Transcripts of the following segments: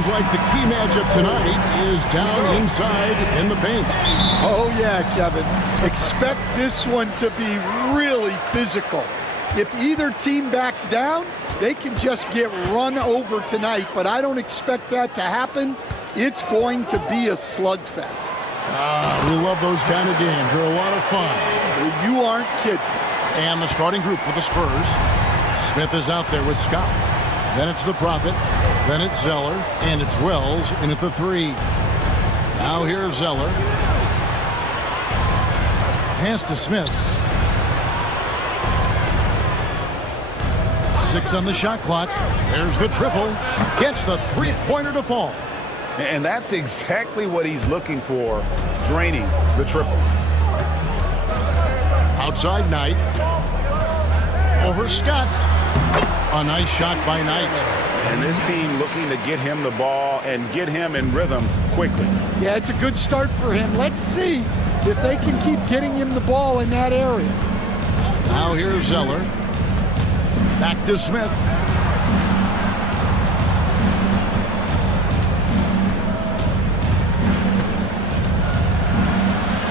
seems like the key matchup tonight is down inside in the paint. Oh, yeah, Kevin. Expect this one to be really physical. If either team backs down, they can just get run over tonight, but I don't expect that to happen. It's going to be a slugfest. We love those kind of games. They're a lot of fun. You aren't kidding. And the starting group for the Spurs. Smith is out there with Scott. Then it's the Prophet. Then it's Zeller. And it's Wells in at the 3. Now here's Zeller. Pass to Smith. 6 on the shot clock. There's the triple. Gets the three-pointer to fall. And that's exactly what he's looking for, draining the triple. Outside Knight. Over Scott. A nice shot by Knight. And this team looking to get him the ball and get him in rhythm quickly. Yeah, it's a good start for him. Let's see if they can keep getting him the ball in that area. Now here's Zeller. Back to Smith.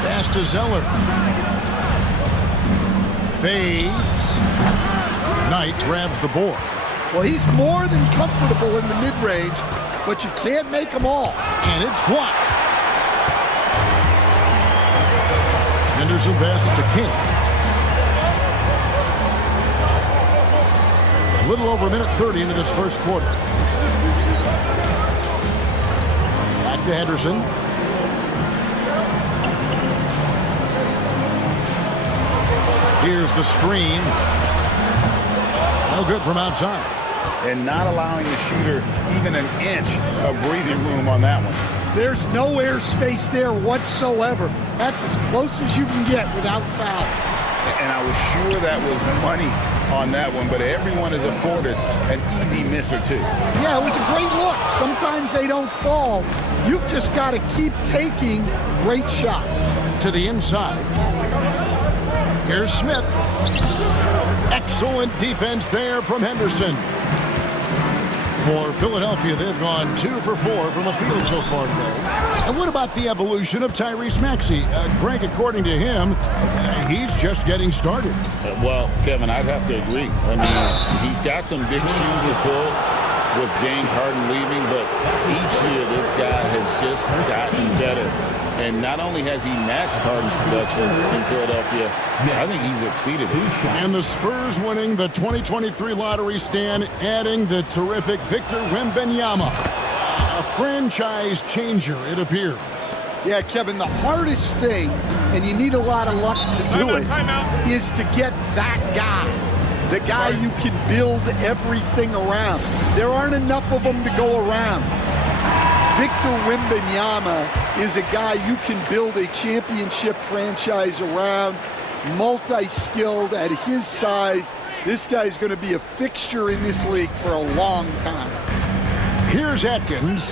Pass to Zeller. Fades. Knight grabs the board. Well, he's more than comfortable in the mid-range, but you can't make them all. And it's blocked. Henderson passes to King. A little over a minute 30 into this first quarter. Back to Henderson. Here's the screen. No good from outside. And not allowing the shooter even an inch of breathing room on that one. There's no airspace there whatsoever. That's as close as you can get without foul. And I was sure that was money on that one, but everyone is afforded an easy miss or two. Yeah, it was a great look. Sometimes they don't fall. You've just got to keep taking great shots. To the inside. Here's Smith. Excellent defense there from Henderson. For Philadelphia, they've gone 2 for 4 from the field so far today. And what about the evolution of Tyrese Maxey? Greg, according to him, he's just getting started. Well, Kevin, I'd have to agree. I mean, he's got some big shoes to fill with James Harden leaving, but each year this guy has just gotten better. And not only has he matched Harden's production in Philadelphia, I think he's exceeded it. And the Spurs winning the 2023 lottery stand, adding the terrific Victor Wembanyama. A franchise changer, it appears. Yeah, Kevin, the hardest thing, and you need a lot of luck to do it, is to get that guy. The guy you can build everything around. There aren't enough of them to go around. Victor Wembanyama is a guy you can build a championship franchise around, multi-skilled at his size. This guy's going to be a fixture in this league for a long time. Here's Atkins.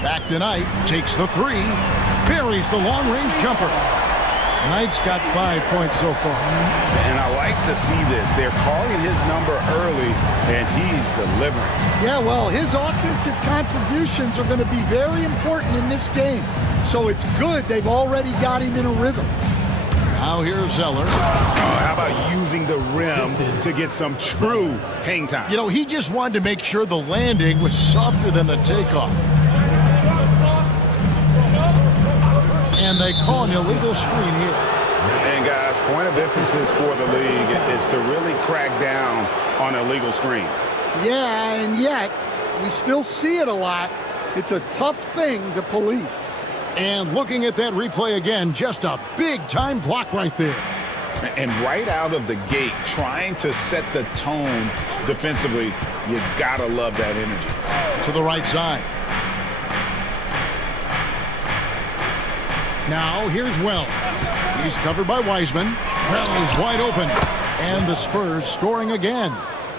Back to Knight, takes the 3, buries the long-range jumper. Knight's got 5 points so far. And I like to see this. They're calling his number early, and he's delivering. Yeah, well, his offensive contributions are going to be very important in this game. So it's good they've already got him in a rhythm. Now here's Zeller. How about using the rim to get some true hang time? You know, he just wanted to make sure the landing was softer than the takeoff. And they call an illegal screen here. And guys, point of emphasis for the league is to really crack down on illegal screens. Yeah, and yet we still see it a lot. It's a tough thing to police. And looking at that replay again, just a big-time block right there. And right out of the gate, trying to set the tone defensively, you gotta love that energy. To the right side. Now here's Wells. He's covered by Wiseman. Wells wide open. And the Spurs scoring again.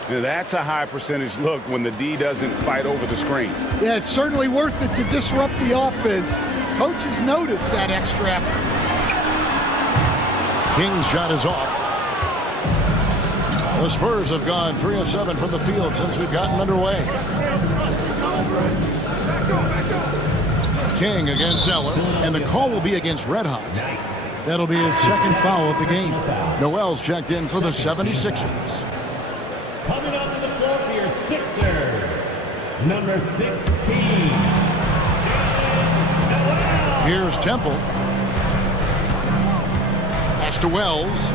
Now that's a high percentage look when the D doesn't fight over the screen. Yeah, it's certainly worth it to disrupt the offense. Coaches notice that extra effort. King's shot is off. The Spurs have gone 3 of 7 from the field since we've gotten underway. King against Zeller, and the call will be against Red Hot. That'll be his second foul of the game. Noel's checked in for the 76ers. Coming onto the floor for your Sixers, number 16. Here's Temple. Pass to Wells.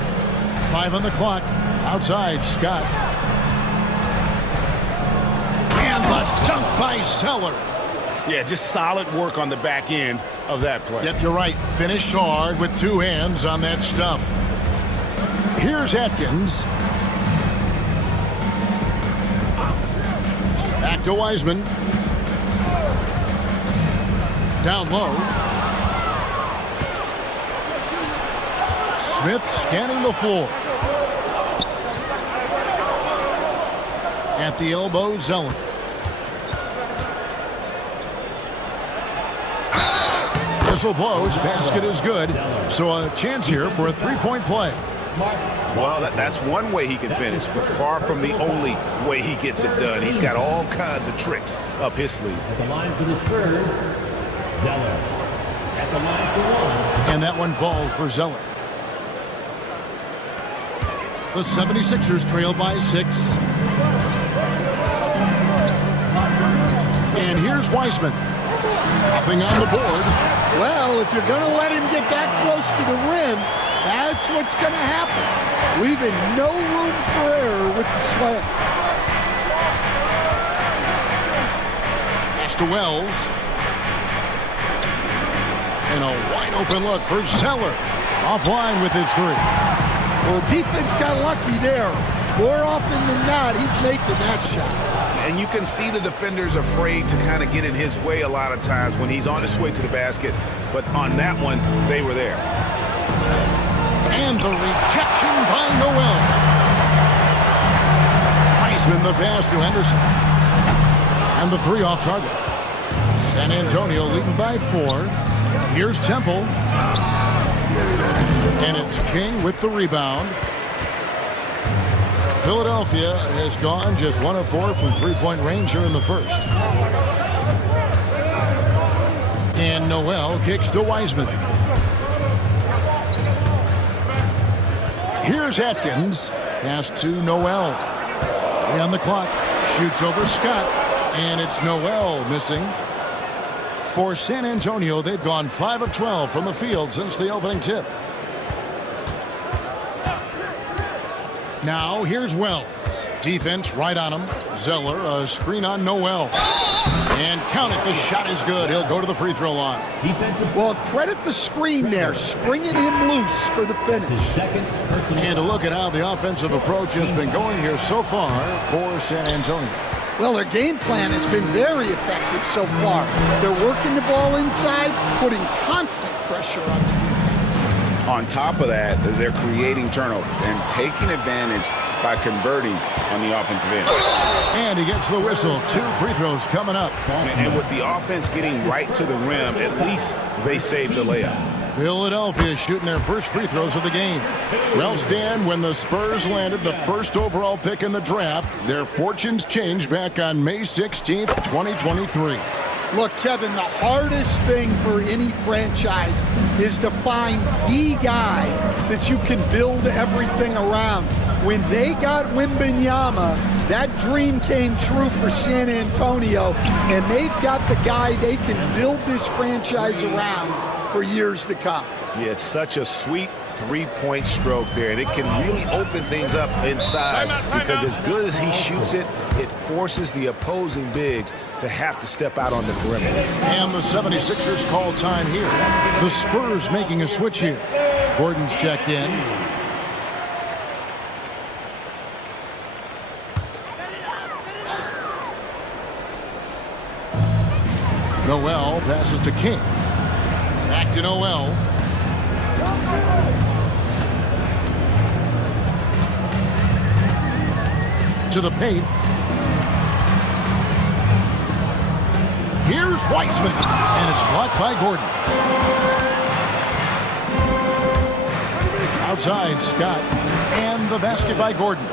5 on the clock. Outside, Scott. And the dunk by Zeller. Yeah, just solid work on the back end of that play. Yep, you're right. Finish hard with 2 hands on that stuff. Here's Atkins. Back to Wiseman. Down low. Smith scanning the floor. At the elbow, Zeller. Whistle blows, basket is good. So a chance here for a 3-point play. Well, that's one way he can finish, but far from the only way he gets it done. He's got all kinds of tricks up his sleeve. At the line for the Spurs, Zeller. At the line for 1. And that one falls for Zeller. The 76ers trail by 6. And here's Wiseman. Nothing on the board. Well, if you're going to let him get that close to the rim, that's what's going to happen. Leaving no room for error with the slam. Pass to Wells. And a wide open look for Zeller. Offline with his 3. Well, the defense got lucky there. More often than not, he's making that shot. And you can see the defenders afraid to kind of get in his way a lot of times when he's on his way to the basket. But on that one, they were there. And the rejection by Noel. Wiseman the pass to Henderson. And the 3 off target. San Antonio leading by 4. Here's Temple. And it's King with the rebound. Philadelphia has gone just 1 of 4 from 3-point range here in the first. And Noel kicks to Wiseman. Here's Atkins. Pass to Noel. 3 on the clock. Shoots over Scott. And it's Noel missing. For San Antonio, they've gone 5 of 12 from the field since the opening tip. Now, here's Wells. Defense right on him. Zeller, a screen on Noel. And count it, the shot is good. He'll go to the free throw line. Well, credit the screen there, springing him loose for the finish. And a look at how the offensive approach has been going here so far for San Antonio. Well, their game plan has been very effective so far. They're working the ball inside, putting constant pressure on the defense. On top of that, they're creating turnovers and taking advantage by converting on the offensive end. And he gets the whistle. 2 free throws coming up. And with the offense getting right to the rim, at least they saved the layup. Philadelphia shooting their first free throws of the game. Well, Stan, when the Spurs landed the first overall pick in the draft, their fortunes changed back on May 16th, 2023. Look, Kevin, the hardest thing for any franchise is to find the guy that you can build everything around. When they got Wembanyama, that dream came true for San Antonio, and they've got the guy they can build this franchise around for years to come. Yeah, it's such a sweet 3-point stroke there, and it can really open things up inside because as good as he shoots it, it forces the opposing bigs to have to step out on the perimeter. And the 76ers call time here. The Spurs making a switch here. Gordon's checked in. Noel passes to King. Back to Noel. To the paint. Here's Wiseman, and it's blocked by Gordon. Outside, Scott. And the basket by Gordon.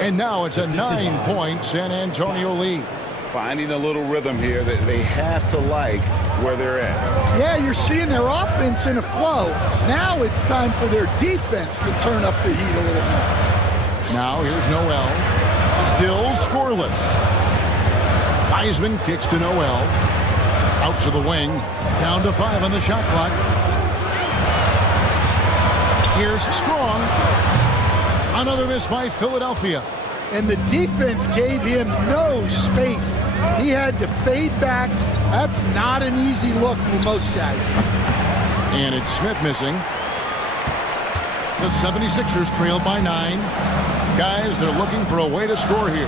And now it's a 9-point San Antonio lead. Finding a little rhythm here that they have to like where they're at. Yeah, you're seeing their offense in a flow. Now it's time for their defense to turn up the heat a little more. Now here's Noel. Still scoreless. Wiseman kicks to Noel. Out to the wing. Down to 5 on the shot clock. Here's Strong. Another miss by Philadelphia. And the defense gave him no space. He had to fade back. That's not an easy look for most guys. And it's Smith missing. The 76ers trailed by 9. Guys, they're looking for a way to score here.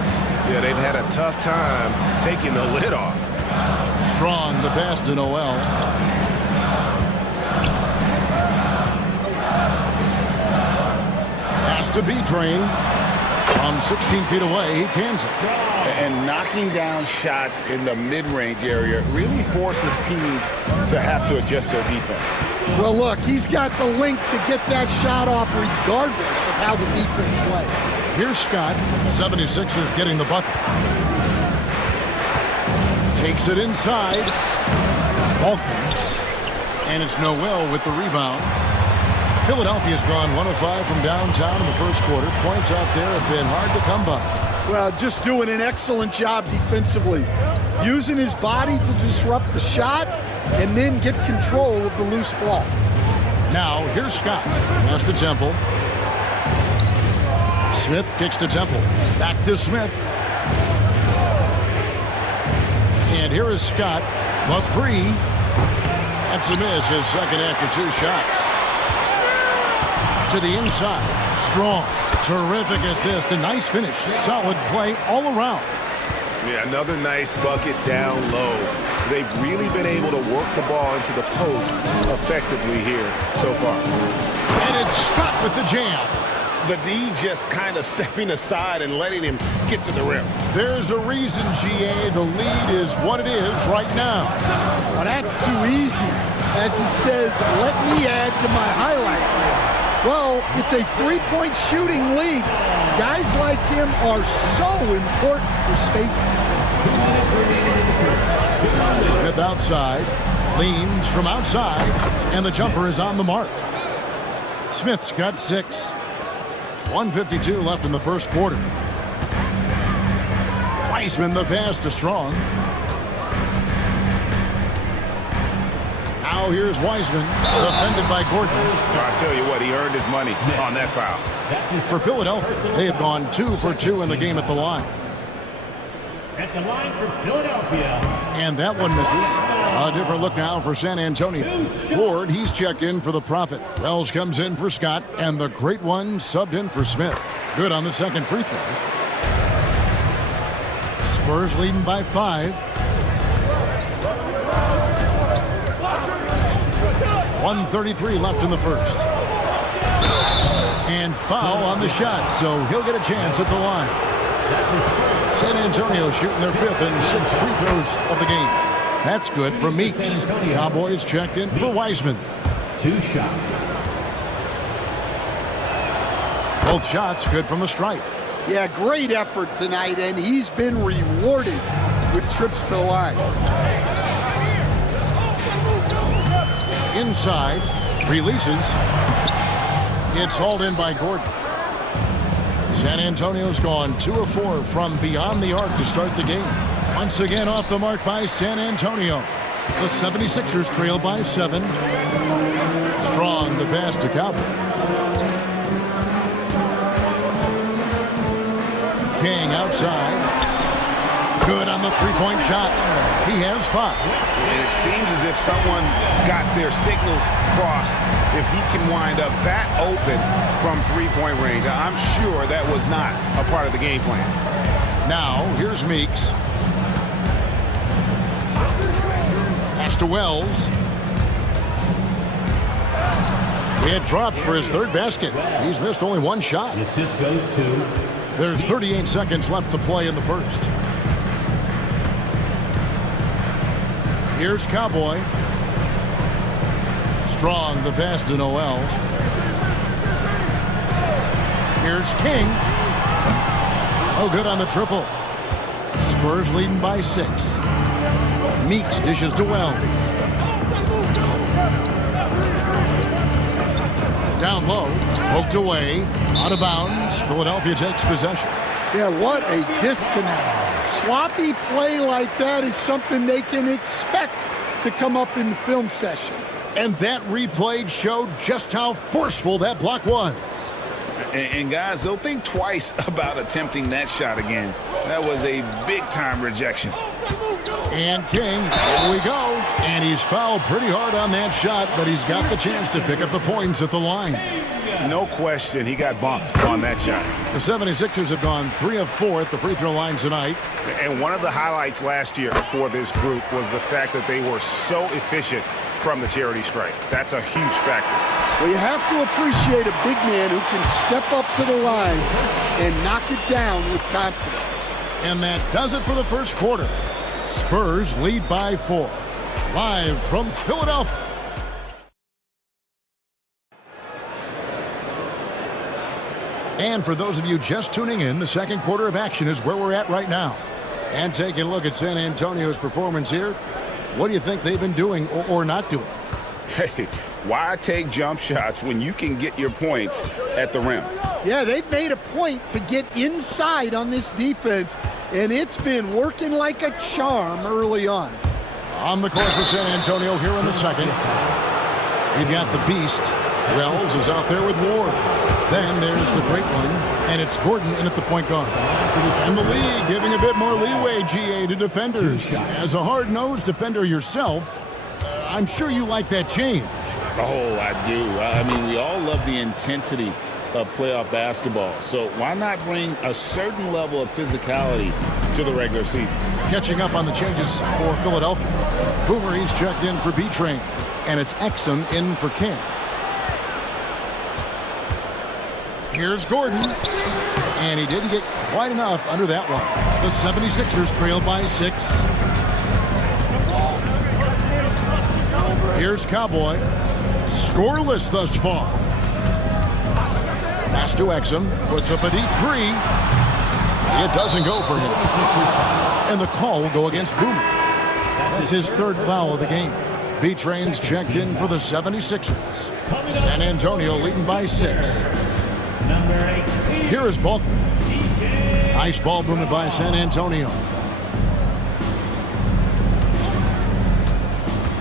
Yeah, they've had a tough time taking the lid off. Strong, the pass to Noel. Pass to B-Train. From 16 feet away, he cans it. And knocking down shots in the mid-range area really forces teams to have to adjust their defense. Well, look, he's got the length to get that shot off regardless of how the defense plays. Here's Scott. 76ers getting the bucket. Takes it inside. Balkman. And it's Noel with the rebound. Philadelphia's gone 1 of 5 from downtown in the first quarter. Points out there have been hard to come by. Well, just doing an excellent job defensively. Using his body to disrupt the shot and then get control of the loose ball. Now, here's Scott. Pass to Temple. Smith kicks to Temple. Back to Smith. And here is Scott. The 3. That's a miss. His second after 2 shots. To the inside. Strong. Terrific assist. A nice finish. Solid play all around. Yeah, another nice bucket down low. They've really been able to work the ball into the post effectively here so far. And it's Scott with the jam. The D just kind of stepping aside and letting him get to the rim. There's a reason, GA, the lead is what it is right now. Well, that's too easy. As he says, let me add to my highlight reel. Well, it's a 3-point shooting lead. Guys like him are so important for spacing. Smith outside, leans from outside, and the jumper is on the mark. Smith's got 6. 1:52 left in the first quarter. Wiseman the pass to Strong. Now here's Wiseman, defended by Gordon. I'll tell you what, he earned his money on that foul. For Philadelphia, they have gone 2 for 2 in the game at the line. At the line for Philadelphia. And that one misses. A different look now for San Antonio. Ward, he's checked in for the Prophet. Wells comes in for Scott, and the great one subbed in for Smith. Good on the second free throw. Spurs leading by 5. 1:33 left in the first. And foul on the shot, so he'll get a chance at the line. San Antonio shooting their 5th and 6th free throws of the game. That's good for Meeks. Cowboys checked in for Wiseman. 2 shots. Both shots good from the stripe. Yeah, great effort tonight, and he's been rewarded with trips to the line. Inside, releases. It's hauled in by Gordon. San Antonio's gone 2 of 4 from beyond the arc to start the game. Once again off the mark by San Antonio. The 76ers trail by 7. Strong the pass to Cowboy. King outside. Good on the 3-point shot. He has 5. And it seems as if someone got their signals crossed. If he can wind up that open from 3-point range, I'm sure that was not a part of the game plan. Now, here's Meeks. Pass to Wells. It drops for his 3rd basket. He's missed only 1 shot. The assist goes to... There's 38 seconds left to play in the first. Here's Cowboy. Strong the pass to Noel. Here's King. Oh, good on the triple. Spurs leading by 6. Meeks dishes to Wells. Down low, poked away, out of bounds. Philadelphia takes possession. Yeah, what a disconnect. Sloppy play like that is something they can expect to come up in the film session. And that replay showed just how forceful that block was. And guys, they'll think twice about attempting that shot again. That was a big-time rejection. And King, here we go. And he's fouled pretty hard on that shot, but he's got the chance to pick up the points at the line. No question, he got bumped on that shot. The 76ers have gone 3 of 4 at the free throw line tonight. And one of the highlights last year for this group was the fact that they were so efficient from the charity stripe. That's a huge factor. Well, you have to appreciate a big man who can step up to the line and knock it down with confidence. And that does it for the first quarter. Spurs lead by 4. Live from Philadelphia. And for those of you just tuning in, the second quarter of action is where we're at right now. And taking a look at San Antonio's performance here, what do you think they've been doing or not doing? Hey, why take jump shots when you can get your points at the rim? Yeah, they've made a point to get inside on this defense, and it's been working like a charm early on. On the court for San Antonio here in the second. You've got the beast. Wells is out there with Ward. Then there's the great one, and it's Gordon in at the point guard. And the league giving a bit more leeway, GA, to defenders. As a hard-nosed defender yourself, I'm sure you like that change. Oh, I do. I mean, we all love the intensity of playoff basketball. So why not bring a certain level of physicality to the regular season? Catching up on the changes for Philadelphia. Boomer, he's checked in for B-Train, and it's Exum in for King. Here's Gordon, and he didn't get quite enough under that one. The 76ers trail by 6. Here's Cowboy, scoreless thus far. Pass to Exum, puts up a deep 3. It doesn't go for him. And the call will go against Boomer. That's his third foul of the game. B-Train's checked in for the 76ers. San Antonio leading by 6. Here is Balkman. Nice ball movement by San Antonio.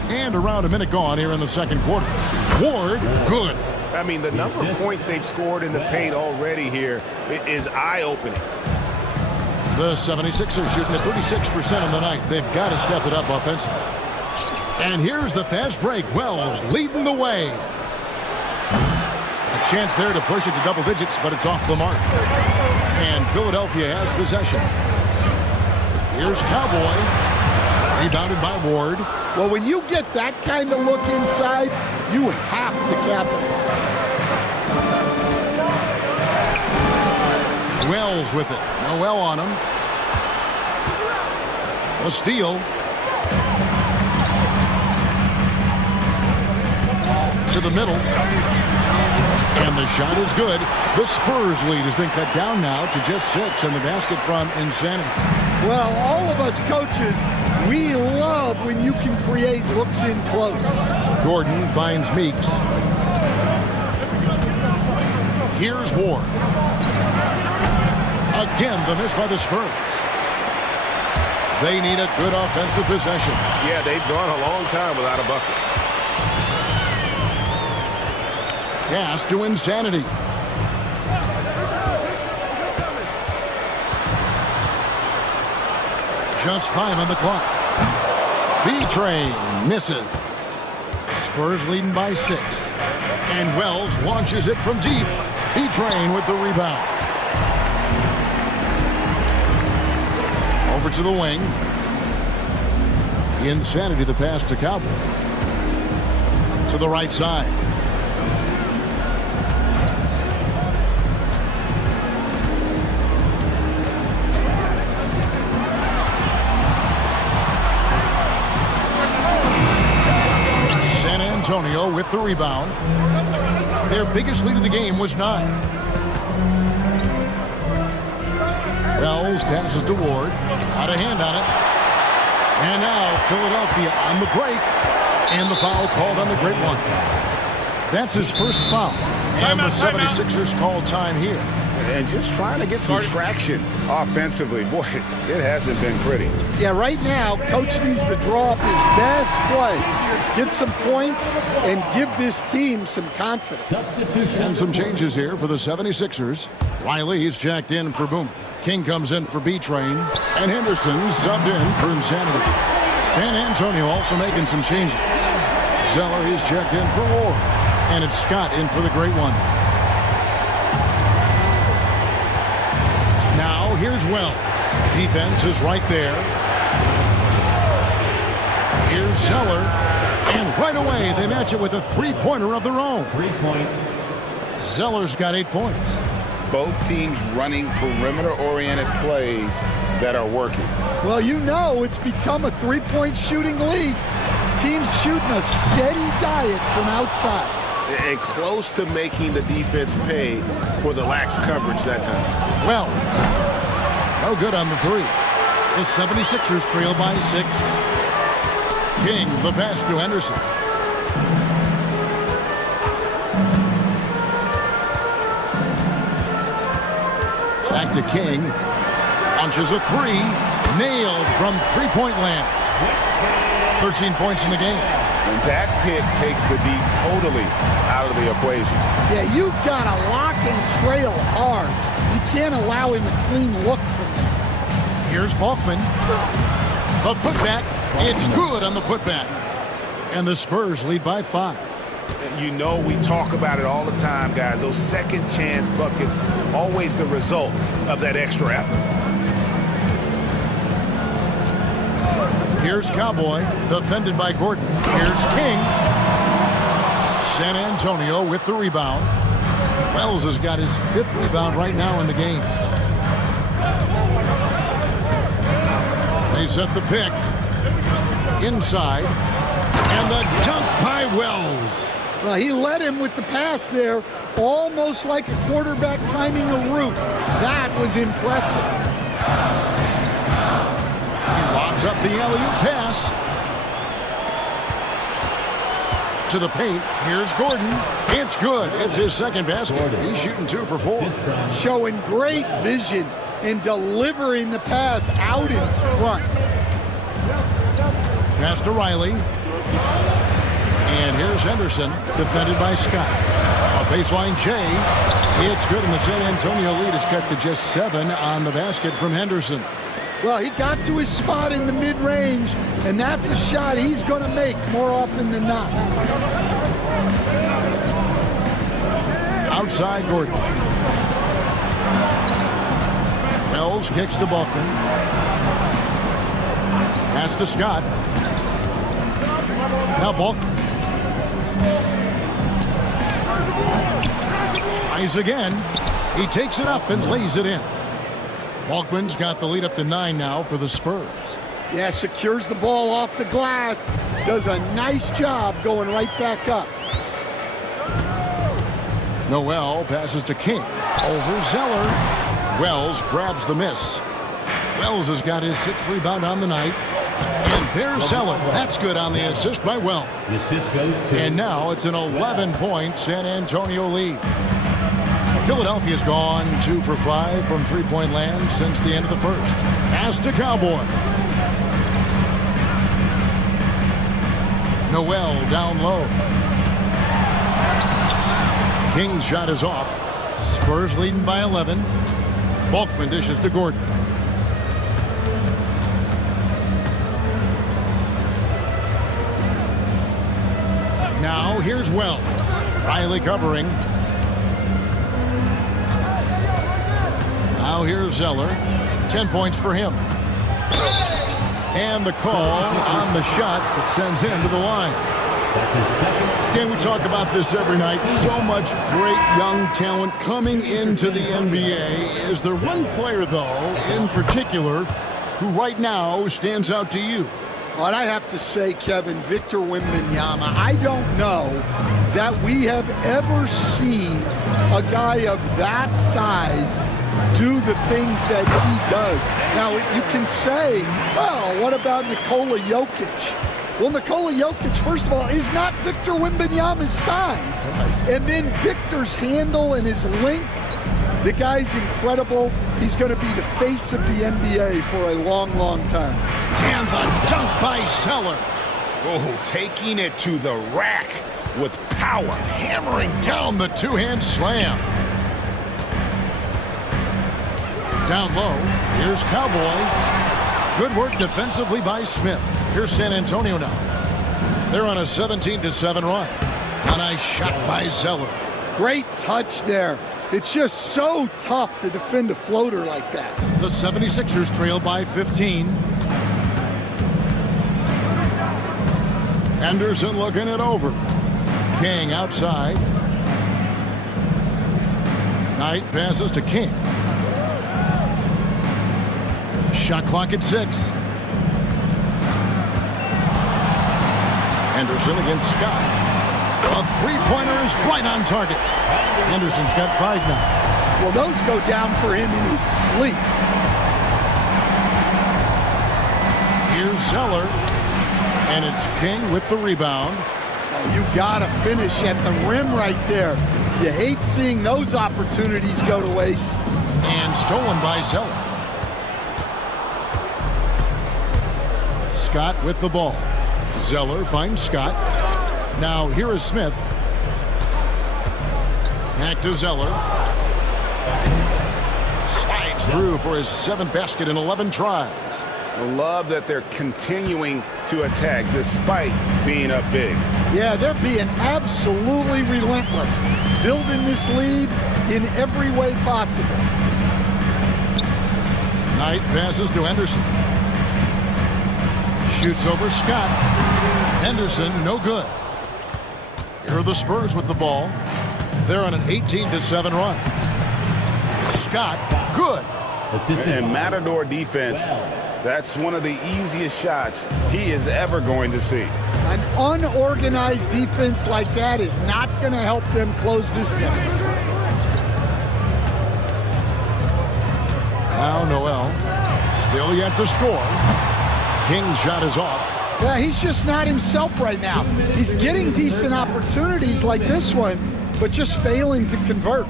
And around a minute gone here in the second quarter. Ward, good. I mean, the number of points they've scored in the paint already here is eye-opening. The 76ers shooting at 36% on the night. They've got to step it up offensively. And here's the fast break. Wells leading the way. A chance there to push it to double digits, but it's off the mark. And Philadelphia has possession. Here's Cowboy. Rebounded by Ward. Well, when you get that kind of look inside, you have to capitalize. Wells with it. Noel on him. A steal. To the middle. And the shot is good. The Spurs lead has been cut down now to just 6 in the basket from Insanity. Well, all of us coaches, we love when you can create looks in close. Gordon finds Meeks. Here's Ward. Again, the miss by the Spurs. They need a good offensive possession. Yeah, they've gone a long time without a bucket. Pass to Insanity. Just 5 on the clock. B-Train misses. Spurs leading by 6. And Wells launches it from deep. B-Train with the rebound. Over to the wing. Insanity the pass to Cowboy. To the right side. San Antonio with the rebound. Their biggest lead of the game was 9. Wells passes to Ward. Out of hand on it. And now Philadelphia on the break. And the foul called on the great one. That's his first foul. And the 76ers call time here. And just trying to get some traction offensively. Boy, it hasn't been pretty. Yeah, right now, Coach needs to draw up his best play, get some points, and give this team some confidence. And some changes here for the 76ers. Riley, he's jacked in for Boomer. King comes in for B-Train. And Henderson subbed in for Insanity. San Antonio also making some changes. Zeller, he's checked in for Ward. And it's Scott in for the great one. Now, here's Wells. Defense is right there. Here's Zeller. And right away, they match it with a three-pointer of their own. 3 points. Zeller's got 8 points. Both teams running perimeter-oriented plays that are working. Well, you know it's become a three-point shooting league. Teams shooting a steady diet from outside. And close to making the defense pay for the lax coverage that time. Wells. No good on the three. The 76ers trail by 6. King, the pass to Henderson. Back to King. Launches a three. Nailed from three-point land. 13 points in the game. And that pick takes the D totally out of the equation. Yeah, you've got to lock and trail hard. You can't allow him a clean look from there. Here's Balkman. The putback. It's good on the putback. And the Spurs lead by 5. You know, we talk about it all the time, guys. Those second chance buckets, always the result of that extra effort. Here's Cowboy, defended by Gordon. Here's King. San Antonio with the rebound. Wells has got his 5th rebound right now in the game. They set the pick. Inside. And the dunk by Wells. Well, he led him with the pass there, almost like a quarterback timing a route. That was impressive. He lobs up the alley-oop pass. To the paint. Here's Gordon. It's good. It's his second basket. He's shooting 2 for 4. Showing great vision and delivering the pass out in front. Pass to Riley. And here's Henderson, defended by Scott. A baseline J. It's good, and the San Antonio lead is cut to just 7 on the basket from Henderson. Well, he got to his spot in the mid-range, and that's a shot he's going to make more often than not. Outside Gordon. Wells kicks to Balkman. Pass to Scott. Now Balkman. Tries again. He takes it up and lays it in. Balkman's got the lead up to 9 now for the Spurs. Yeah, secures the ball off the glass. Does a nice job going right back up. Noel passes to King. Over Zeller. Wells grabs the miss. Wells has got his 6th rebound on the night. And there's Zeller. That's good on the assist by Wells. The assist goes to... And now it's an 11-point San Antonio lead. Philadelphia's gone 2 for 5 from three-point land since the end of the first. Pass to Cowboy. Noel down low. King's shot is off. Spurs leading by 11. Balkman dishes to Gordon. Now here's Wells. Riley covering. Now here's Zeller. 10 points for him. And the call on the shot that sends him to the line. That's his second. Stan, we talk about this every night. So much great young talent coming into the NBA. Is there one player, though, in particular, who right now stands out to you? Well, I'd have to say, Kevin, Victor Wembanyama. I don't know that we have ever seen a guy of that size do the things that he does. Now, you can say, well, what about Nikola Jokic? Well, Nikola Jokic, first of all, is not Victor Wembanyama's size. And then Victor's handle and his length, the guy's incredible. He's going to be the face of the NBA for a long, long time. And the dunk by Zeller. Oh, taking it to the rack with power. Hammering down the two-hand slam. Down low, here's Cowboy. Good work defensively by Smith. Here's San Antonio now. They're on a 17-7 run. A nice shot by Zeller. Great touch there. It's just so tough to defend a floater like that. The 76ers trail by 15. Henderson looking it over. King outside. Knight passes to King. Shot clock at 6. Henderson against Scott. A three-pointer is right on target. Henderson's got 5 now. Well, those go down for him in his sleep. Here's Zeller. And it's King with the rebound. Oh, you gotta finish at the rim right there. You hate seeing those opportunities go to waste. And stolen by Zeller. Scott with the ball. Zeller finds Scott. Now here is Smith. Back to Zeller. Slides through for his 7th basket in 11 tries. I love that they're continuing to attack despite being up big. Yeah, they're being absolutely relentless, building this lead in every way possible. Knight passes to Henderson. Shoots over Scott. Henderson, no good. Here are the Spurs with the ball. They're on an 18-7 run. Scott, good. And Matador defense, that's one of the easiest shots he is ever going to see. An unorganized defense like that is not going to help them close this deficit. Now Noel, still yet to score. King's shot is off. Yeah, he's just not himself right now. He's getting decent opportunities like this one, but just failing to convert.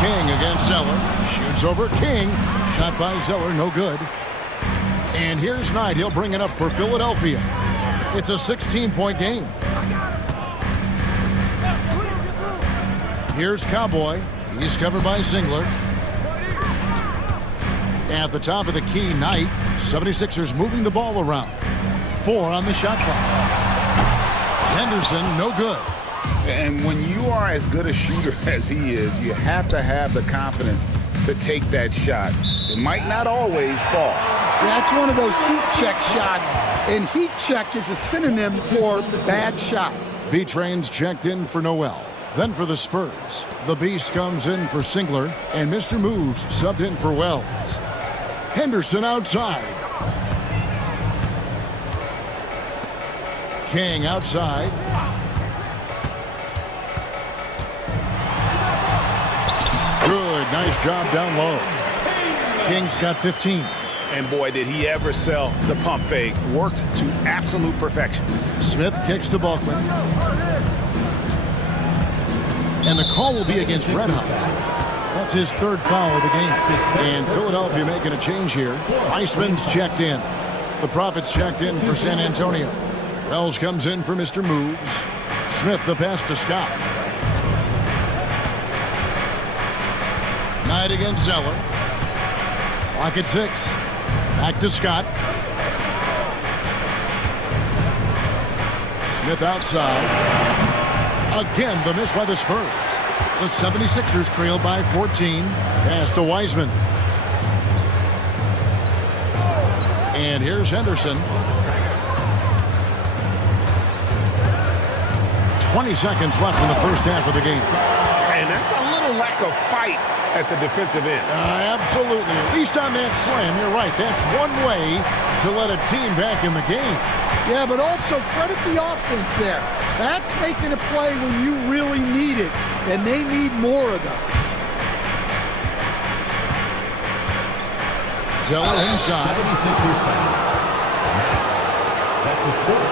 King against Zeller. Shoots over King. Shot by Zeller, no good. And here's Knight. He'll bring it up for Philadelphia. It's a 16-point game. Here's Cowboy. He's covered by Singler. At the top of the key, Knight. 76ers moving the ball around. 4 on the shot clock. Henderson, no good. And when you are as good a shooter as he is, you have to have the confidence to take that shot. It might not always fall. Yeah, that's one of those heat check shots, and heat check is a synonym for bad shot. B-Train's checked in for Noel. Then for the Spurs, the Beast comes in for Singler, and Mr. Moves subbed in for Wells. Henderson outside. King outside. Good, nice job down low. King's got 15. And boy, did he ever sell the pump fake. Worked to absolute perfection. Smith kicks to Bulkman. And the call will be against Red Hot. That's his 3rd foul of the game. And Philadelphia making a change here. Iceman's checked in. The Prophets checked in for San Antonio. Wells comes in for Mr. Moves. Smith the pass to Scott. Knight against Zeller. Clock at 6. Back to Scott. Smith outside. Again, the miss by the Spurs. The 76ers trail by 14. Pass to Wiseman. And here's Henderson. 20 seconds left in the first half of the game. And that's a little lack of fight at the defensive end. Absolutely. At least on that slam, you're right. That's one way to let a team back in the game. Yeah, but also credit the offense there. That's making a play when you really need it, and they need more of them. Zeller inside.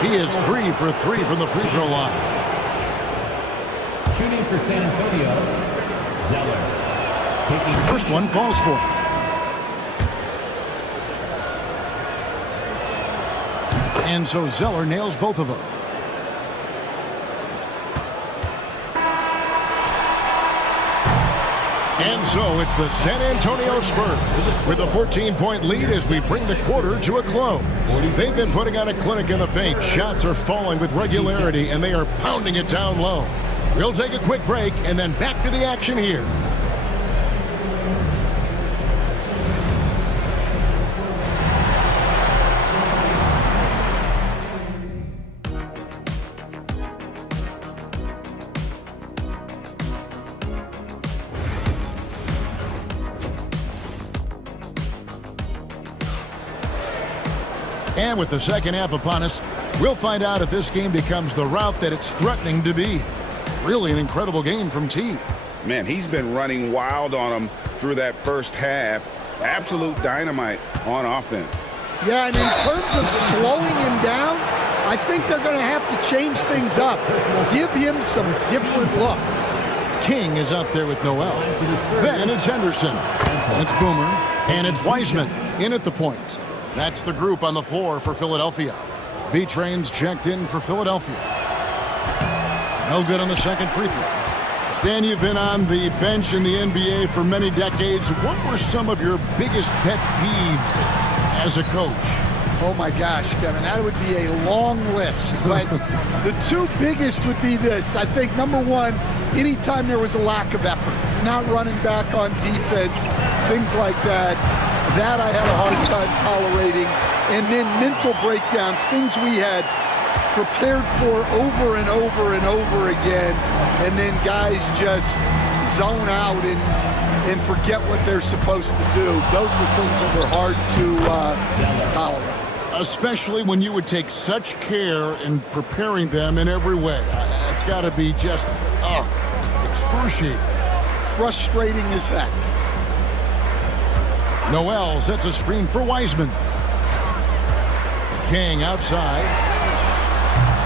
He is 3 for 3 from the free throw line. Shooting for San Antonio, Zeller. Taking First one falls for him. And so Zeller nails both of them. And so it's the San Antonio Spurs with a 14-point lead as we bring the quarter to a close. They've been putting on a clinic in the paint. Shots are falling with regularity, and they are pounding it down low. We'll take a quick break and then back to the action here. And with the second half upon us, we'll find out if this game becomes the route that it's threatening to be. Really an incredible game from T. Man, he's been running wild on them through that first half. Absolute dynamite on offense. Yeah, and in terms of slowing him down, I think they're going to have to change things up. Give him some different looks. King is up there with Noel. Then it's Henderson. It's Boomer. And it's Wiseman in at the point. That's the group on the floor for Philadelphia. B-Train's checked in for Philadelphia. No good on the second free throw. Stan, you've been on the bench in the NBA for many decades. What were some of your biggest pet peeves as a coach? Oh my gosh, Kevin, that would be a long list. But the two biggest would be this. I think number one, anytime there was a lack of effort, not running back on defense, things like that. That I had a hard time tolerating. And then mental breakdowns, things we had prepared for over and over and over again. And then guys just zone out and forget what they're supposed to do. Those were things that were hard to tolerate. Especially when you would take such care in preparing them in every way. It's got to be just, excruciating. Frustrating as heck. Noel sets a screen for Wiseman. King outside.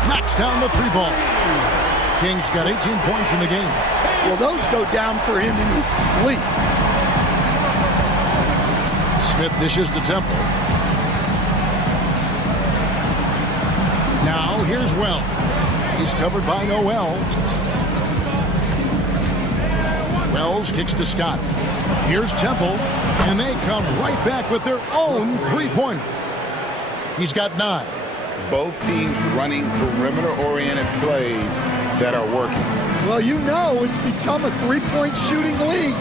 Knocks down the three ball. King's got 18 points in the game. Well, those go down for him in his sleep. Smith dishes to Temple. Now here's Wells. He's covered by Noel. Wells kicks to Scott. Here's Temple, and they come right back with their own three-pointer. He's got 9. Both teams running perimeter-oriented plays that are working. Well, you know it's become a three-point shooting league.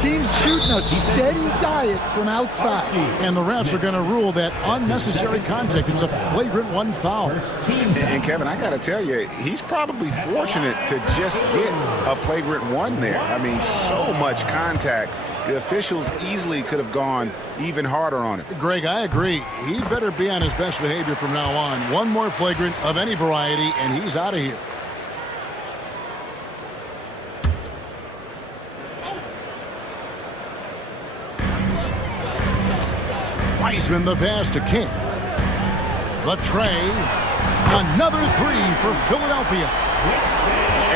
Teams shooting a steady diet from outside. And the refs are going to rule that unnecessary contact. It's a flagrant 1 foul. And Kevin, I got to tell you, he's probably fortunate to just get a flagrant 1 there. I mean, so much contact. The officials easily could have gone even harder on it. Greg, I agree. He better be on his best behavior from now on. One more flagrant of any variety, and he's out of here. Wiseman the pass to King. The tray. Another 3 for Philadelphia.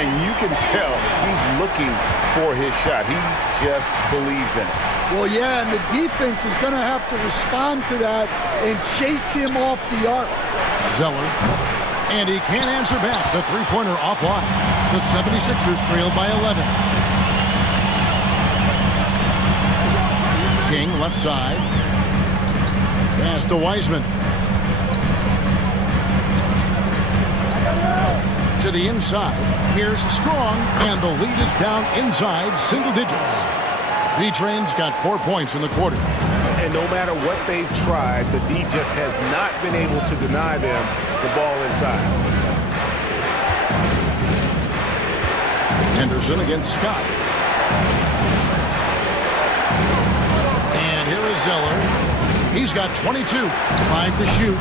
And you can tell he's looking for his shot. He just believes in it. Well, yeah, and the defense is going to have to respond to that and chase him off the arc. Zeller. And he can't answer back. The three-pointer offline. The 76ers trailed by 11. King left side. Pass to Wiseman. To the inside. Here's Strong, and the lead is down inside single digits. B-Train's got 4 points in the quarter. And no matter what they've tried, the D just has not been able to deny them the ball inside. Henderson against Scott. And here is Zeller. He's got 22. 5 to shoot.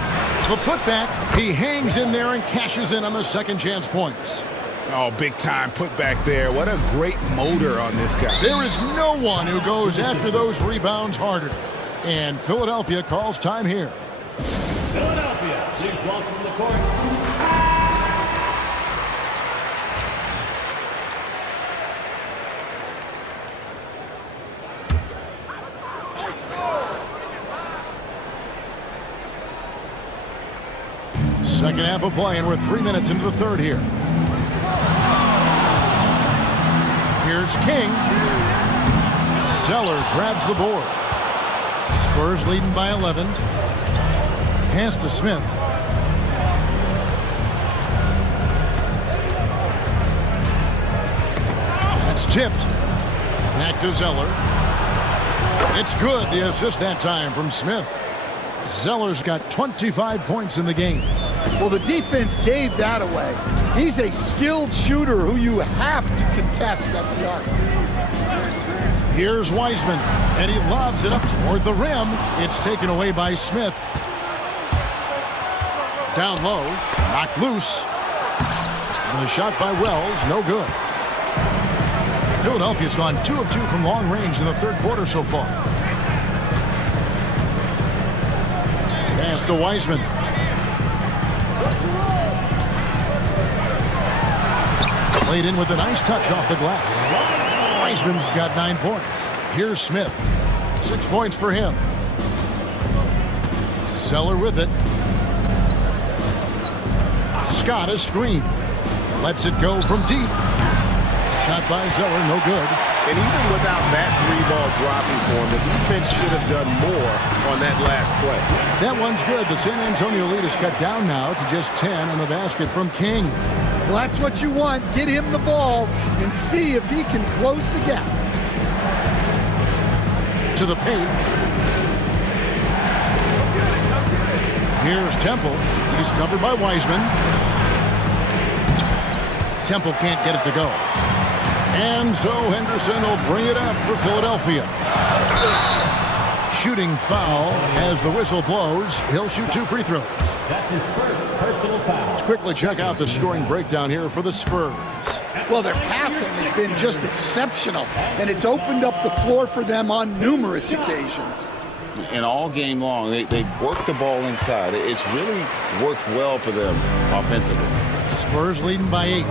The putback, he hangs in there and cashes in on the second chance points. Oh, big time putback there. What a great motor on this guy. There is no one who goes after those rebounds harder. And Philadelphia calls time here. Philadelphia, please welcome to the court. Second half of play, and we're 3 minutes into the third here. Here's King. Zeller grabs the board. Spurs leading by 11. Pass to Smith. That's tipped. Back to Zeller. It's good. The assist that time from Smith. Zeller's got 25 points in the game. Well, the defense gave that away. He's a skilled shooter who you have to contest at the arc. Here's Wiseman, and he lobs it up toward the rim. It's taken away by Smith. Down low, knocked loose. The shot by Wells, no good. Philadelphia's gone 2 of 2 from long range in the third quarter so far. Pass to Wiseman. Played in with a nice touch off the glass. Wiseman's got 9 points. Here's Smith. 6 points for him. Zeller with it. Scott a screen. Lets it go from deep. Shot by Zeller, no good. And even without that 3-ball dropping for him, the defense should have done more on that last play. That one's good. The San Antonio lead is cut down now to just 10 on the basket from King. Well, that's what you want. Get him the ball and see if he can close the gap. To the paint. Here's Temple. He's covered by Wiseman. Temple can't get it to go. And so Henderson will bring it up for Philadelphia. Shooting foul as the whistle blows. He'll shoot 2 free throws. That's his first personal foul. Let's quickly check out the scoring breakdown here for the Spurs. Well, their passing has been just exceptional, and it's opened up the floor for them on numerous occasions. And all game long, they worked the ball inside. It's really worked well for them offensively. Spurs leading by 8.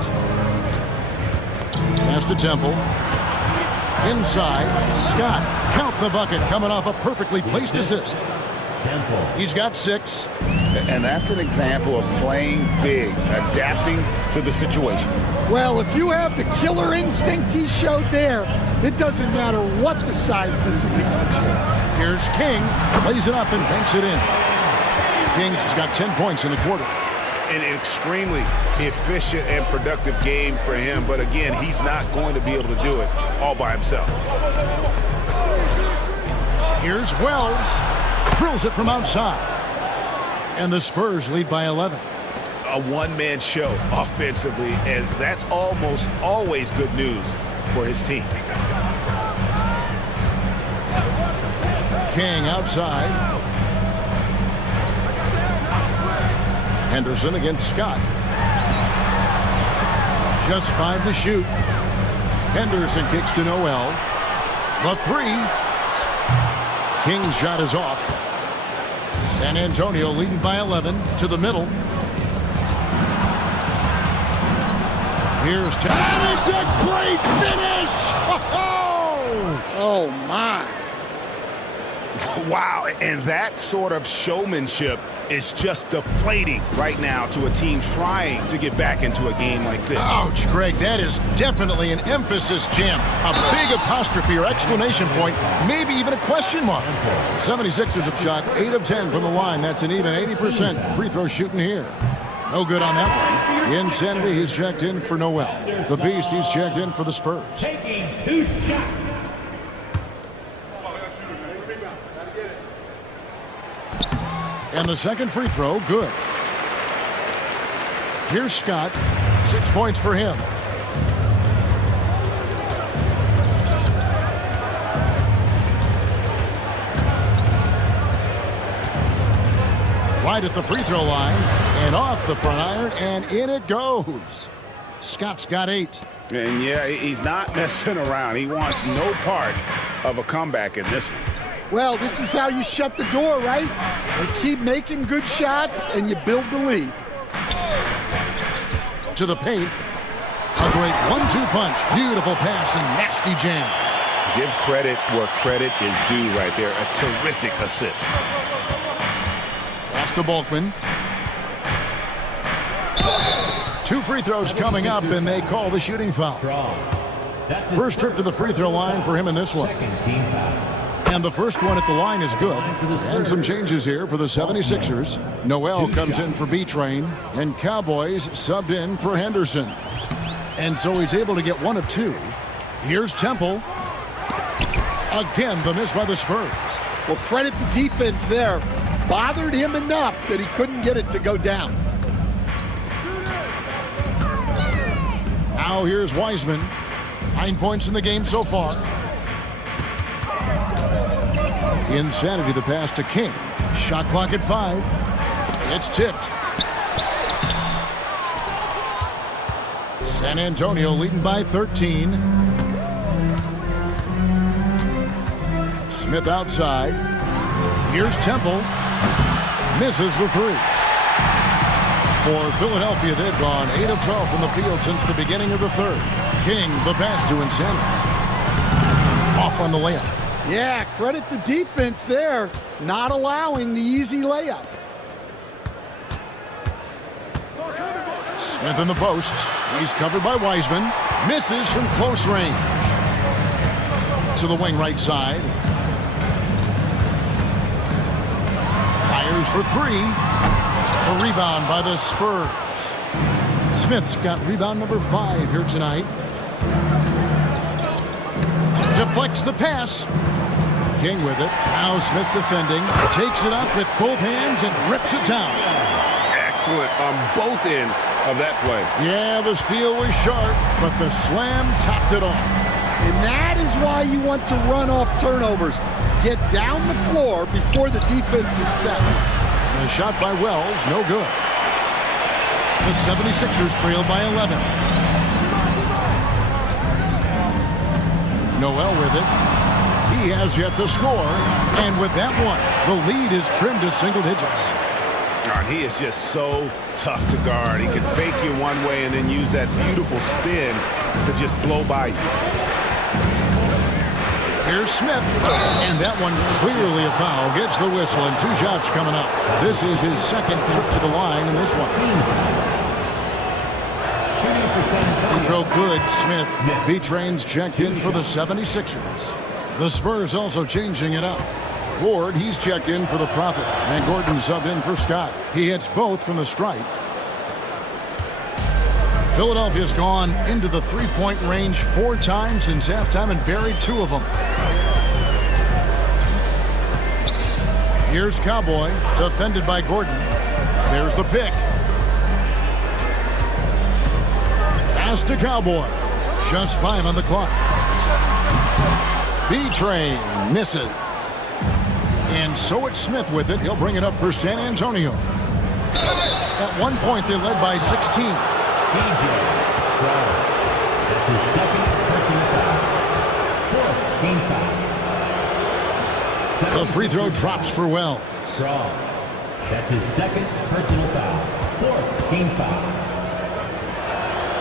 Pass to Temple. Inside, Scott. Count the bucket coming off a perfectly placed assist. Temple. He's got 6. And that's an example of playing big, adapting to the situation. Well, if you have the killer instinct he showed there, it doesn't matter what the size disadvantage is. Here's King. Lays it up and banks it in. King's got 10 points in the quarter. An extremely efficient and productive game for him. But again, he's not going to be able to do it all by himself. Here's Wells. Drills it from outside. And the Spurs lead by 11. A one-man show offensively, and that's almost always good news for his team. King outside. Henderson against Scott. Just 5 to shoot. Henderson kicks to Noel. The 3. King's shot is off. San Antonio leading by 11 to the middle. Here's and it's a great finish! Oh, my. Wow, and that sort of showmanship is just deflating right now to a team trying to get back into a game like this. Ouch, Greg, that is definitely an emphasis jam. A big apostrophe or exclamation point, maybe even a question mark. 76ers have shot 8 of 10 from the line. That's an even 80% free throw shooting here. No good on that one. Insanity, he's checked in for Noel. The Beast, he's checked in for the Spurs. Taking 2 shots. And the second free throw, good. Here's Scott. 6 points for him. right at the free throw line and off the front iron, and in it goes. Scott's got 8. And yeah, he's not messing around. He wants no part of a comeback in this one. Well, this is how you shut the door, right? You keep making good shots and you build the lead. To the paint. A great 1-2 punch. Beautiful pass and nasty jam. Give credit where credit is due right there. A terrific assist. Pass to Bulkman. 2 free throws coming up, and they call the shooting foul. First trip to the free throw line for him in this one. And the first one at the line is good. And some changes here for the 76ers. Noel comes in for B-Train, and Cowboys subbed in for Henderson. And so he's able to get 1 of 2. Here's Temple. Again, the miss by the Spurs. Well, credit the defense there. Bothered him enough that he couldn't get it to go down. Now here's Wiseman. 9 points in the game so far. Insanity, the pass to King. Shot clock at 5. It's tipped. San Antonio leading by 13. Smith outside. Here's Temple. Misses the 3. For Philadelphia, they've gone 8 of 12 from the field since the beginning of the third. King, the pass to Insanity. Off on the layup. Yeah, credit the defense there, not allowing the easy layup. Smith in the posts. He's covered by Wiseman. Misses from close range. To the wing right side. Fires for 3. A rebound by the Spurs. Smith's got rebound number 5 here tonight. Deflects the pass. King with it. Now Smith defending. Takes it up with both hands and rips it down. Excellent on both ends of that play. Yeah, the steal was sharp, but the slam topped it off. And that is why you want to run off turnovers. Get down the floor before the defense is set. The shot by Wells, no good. The 76ers trail by 11. Noel with it. He has yet to score. And with that one, the lead is trimmed to single digits. He is just so tough to guard. He can fake you one way and then use that beautiful spin to just blow by you. Here's Smith, and that one clearly a foul. Gets the whistle, and 2 shots coming up. This is his second trip to the line in this one. Free throw good, Smith. B-Train's checked in for the 76ers. The Spurs also changing it up. Ward, he's checked in for the Prophet, and Gordon subbed in for Scott. He hits both from the stripe. Philadelphia's gone into the three-point range 4 times since halftime and buried 2 of them. Here's Cowboy, defended by Gordon. There's the pick. Pass to Cowboy. Just 5 on the clock. B-Train misses. And so it's Smith with it. He'll bring it up for San Antonio. At one point, they led by 16. DJ, that's his second personal foul. 4th team foul. The free throw drops for Wells. Strong. That's his second personal foul. 4th team foul.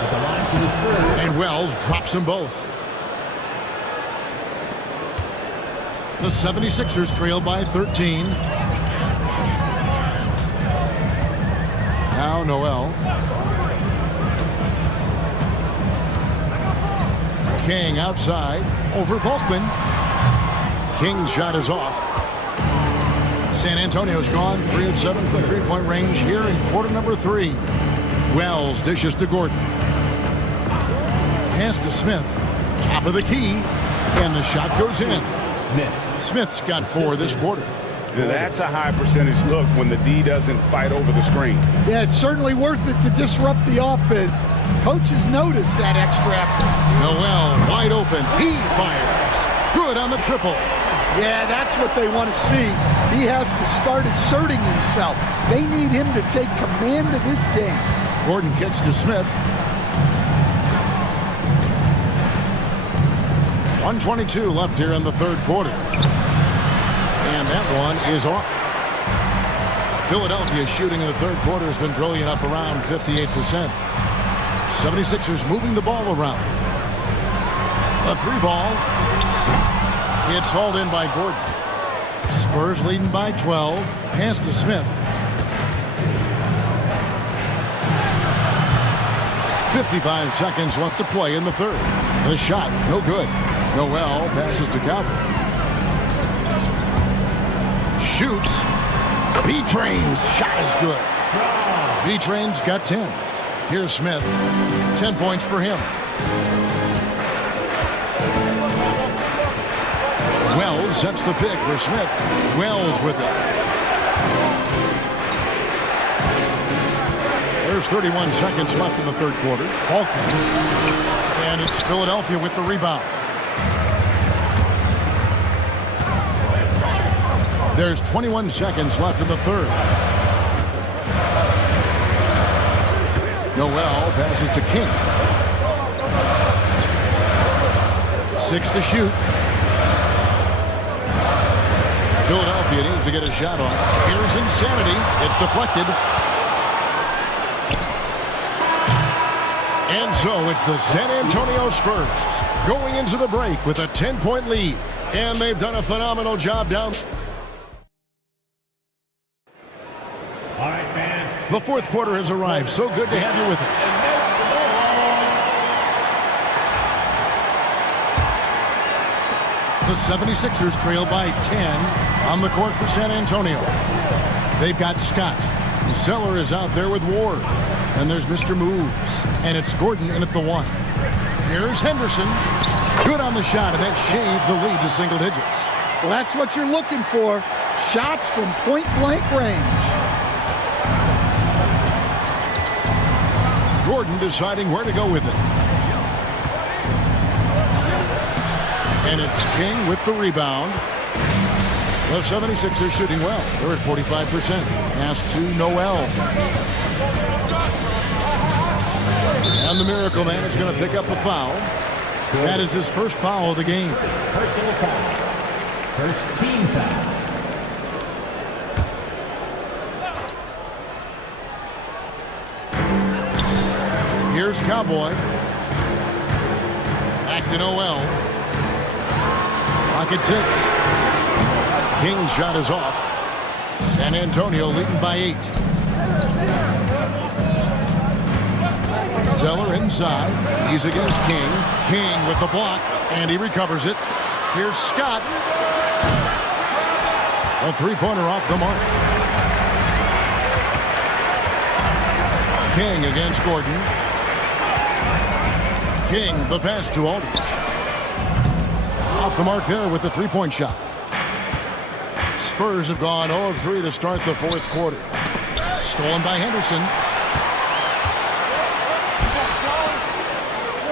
At the line for the Spurs. And Wells drops them both. The 76ers trail by 13. Now Noel. King outside. Over Bulkman. King's shot is off. San Antonio's gone 3 of 7 from three-point range here in quarter number 3. Wells dishes to Gordon. Pass to Smith. Top of the key. And the shot goes in. Smith's got 4 this quarter. That's a high percentage look when the D doesn't fight over the screen. Yeah, it's certainly worth it to disrupt the offense. Coaches notice that extra effort. Noel wide open. He fires. Good on the triple. Yeah, that's what they want to see. He has to start asserting himself. They need him to take command of this game. Gordon kicks to Smith. 1:22 left here in the third quarter. And that one is off. Philadelphia shooting in the third quarter has been brilliant, up around 58%. 76ers moving the ball around. A three ball. It's hauled in by Gordon. Spurs leading by 12. Pass to Smith. 55 seconds left to play in the third. The shot, no good. Noel passes to Cowboy. Shoots. B-Train's shot is good. B-Train's got 10. Here's Smith. 10 points for him. Wells sets the pick for Smith. Wells with it. There's 31 seconds left in the third quarter. Faulkner. And it's Philadelphia with the rebound. There's 21 seconds left in the third. Noel passes to King. 6 to shoot. Philadelphia needs to get a shot off. Here's insanity. It's deflected. And so it's the San Antonio Spurs going into the break with a 10-point lead. And they've done a phenomenal job down. All right, fans. The fourth quarter has arrived. So good to have you with us. The 76ers trail by 10 on the court for San Antonio. They've got Scott. Zeller is out there with Ward. And there's Mr. Moves. And it's Gordon in at the 1. Here's Henderson. Good on the shot, and that shaves the lead to single digits. Well, that's what you're looking for. Shots from point-blank range. Gordon deciding where to go with it. And it's King with the rebound. The 76ers shooting well. They're at 45%. Pass to Noel. And the Miracle Man is going to pick up the foul. That is his first foul of the game. Personal foul. First team foul. Here's Cowboy. Back to Noel. Pocket 6. King's shot is off. San Antonio leading by 8. Zeller inside. He's against King. King with the block, and he recovers it. Here's Scott. A three-pointer off the mark. King against Gordon. King, the pass to Aldridge. Off the mark there with the three-point shot. Spurs have gone 0 of 3 to start the fourth quarter. Stolen by Henderson.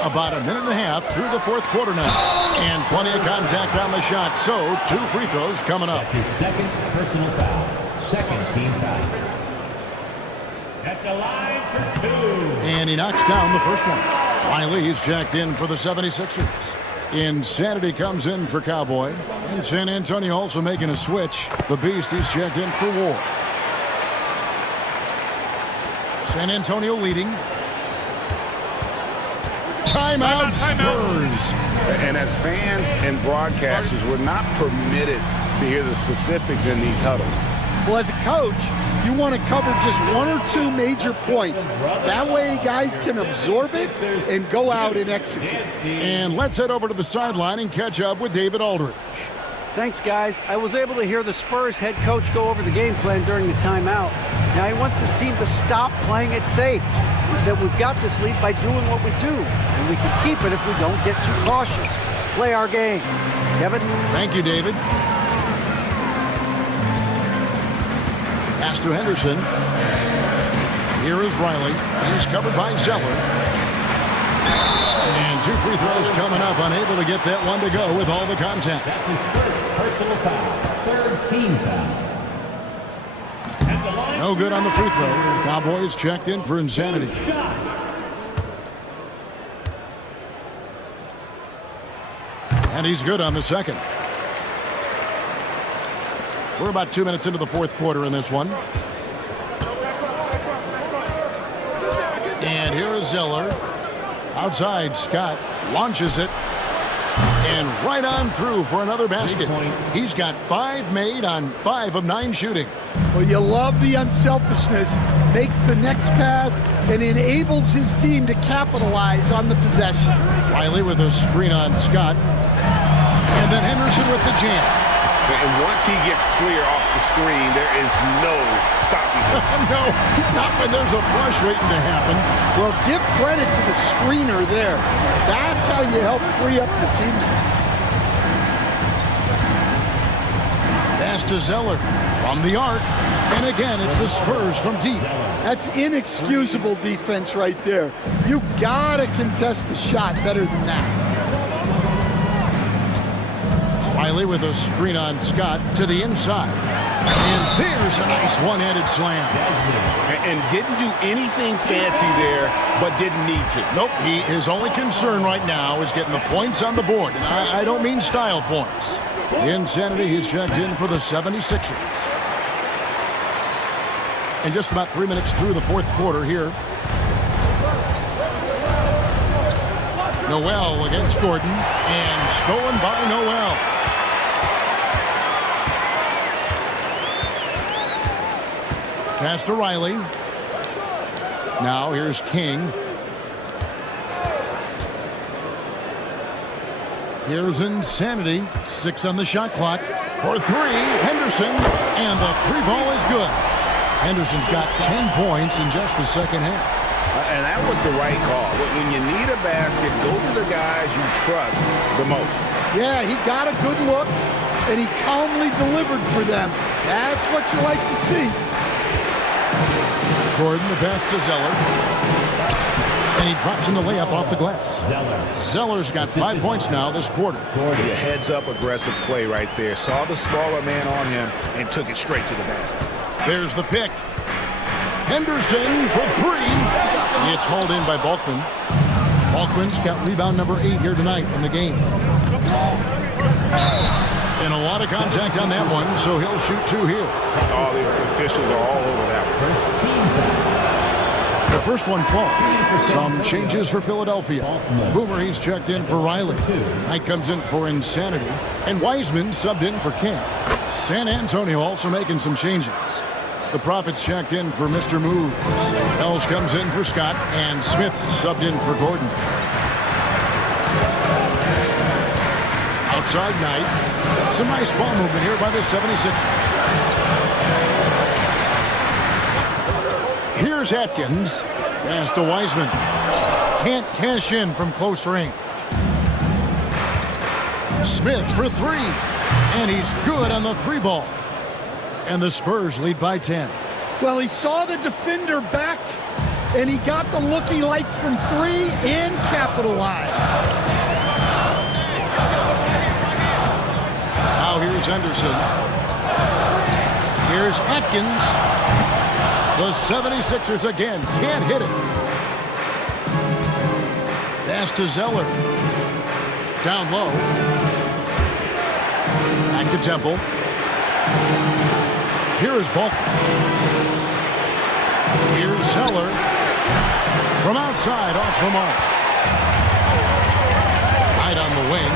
About a minute and a half through the fourth quarter now. And plenty of contact on the shot. So 2 free throws coming up. That's his second personal foul. Second team foul. At the line for 2. And he knocks down the first one. Riley is checked in for the 76ers. Insanity comes in for Cowboy. And San Antonio also making a switch. The Beast is checked in for Ward. San Antonio leading. Timeout Spurs. And as fans and broadcasters, we're not permitted to hear the specifics in these huddles. Well, as a coach, you want to cover just 1 or 2 major points. That way guys can absorb it and go out and execute. And let's head over to the sideline and catch up with David Aldridge. Thanks, guys. I was able to hear the Spurs head coach go over the game plan during the timeout. Now he wants his team to stop playing it safe. He said we've got this lead by doing what we do, and we can keep it if we don't get too cautious. Play our game. Kevin? Thank you, David. Pass to Henderson. Here is Riley. He's covered by Zeller. And 2 free throws coming up. Unable to get that one to go with all the contact. That's his first personal foul. Third team foul. At the line. No good on the free throw. Cowboys checked in for insanity. And he's good on the second. We're about 2 minutes into the fourth quarter in this one. And here is Zeller. Outside, Scott launches it. And right on through for another basket. He's got 5 made on 5 of 9 shooting. Well, you love the unselfishness. Makes the next pass and enables his team to capitalize on the possession. Riley with a screen on Scott. And then Henderson with the jam. And once he gets clear off the screen, there is no stopping him. No, not when there's a flush waiting to happen. Well, give credit to the screener there. That's how you help free up your teammates. Pass to Zeller from the arc. And again, it's the Spurs from deep. That's inexcusable defense right there. You gotta contest the shot better than that. Riley with a screen on Scott to the inside. And there's a nice one-handed slam. And didn't do anything fancy there, but didn't need to. Nope, his only concern right now is getting the points on the board. And I don't mean style points. Insanity, he's checked in for the 76ers. And just about 3 minutes through the fourth quarter here. Noel against Gordon. And stolen by Noel. Pass to Riley. Now here's King. Here's Insanity. 6 on the shot clock. For 3, Henderson. And the 3 ball is good. Henderson's got 10 points in just the second half. And that was the right call. When you need a basket, go to the guys you trust the most. Yeah, he got a good look, and he calmly delivered for them. That's what you like to see. Gordon, the pass to Zeller. And he drops in the layup off the glass. Zeller's got 5 points now this quarter. The heads-up aggressive play right there. Saw the smaller man on him and took it straight to the basket. There's the pick. Henderson for 3. It's hauled in by Balkman. Balkman's got rebound number 8 here tonight in the game. And a lot of contact on that one, so he'll shoot 2 here. All the officials are all over that one. The first one falls. Some changes for Philadelphia. Boomer, he's checked in for Riley. Knight comes in for Insanity. And Wiseman subbed in for King. San Antonio also making some changes. The Prophets checked in for Mr. Moves. Ells comes in for Scott. And Smith subbed in for Gordon. Outside Knight. Some nice ball movement here by the 76ers. Here's Atkins. Pass to Wiseman. Can't cash in from close range. Smith for 3. And he's good on the 3 ball. And the Spurs lead by 10. Well, he saw the defender back, and he got the look he liked from 3 and capitalized. Now here's Henderson. Here's Atkins. The 76ers again can't hit it. Pass to Zeller. Down low. Back to Temple. Here is Balkman. Here's Zeller. From outside off the mark. Right on the wing.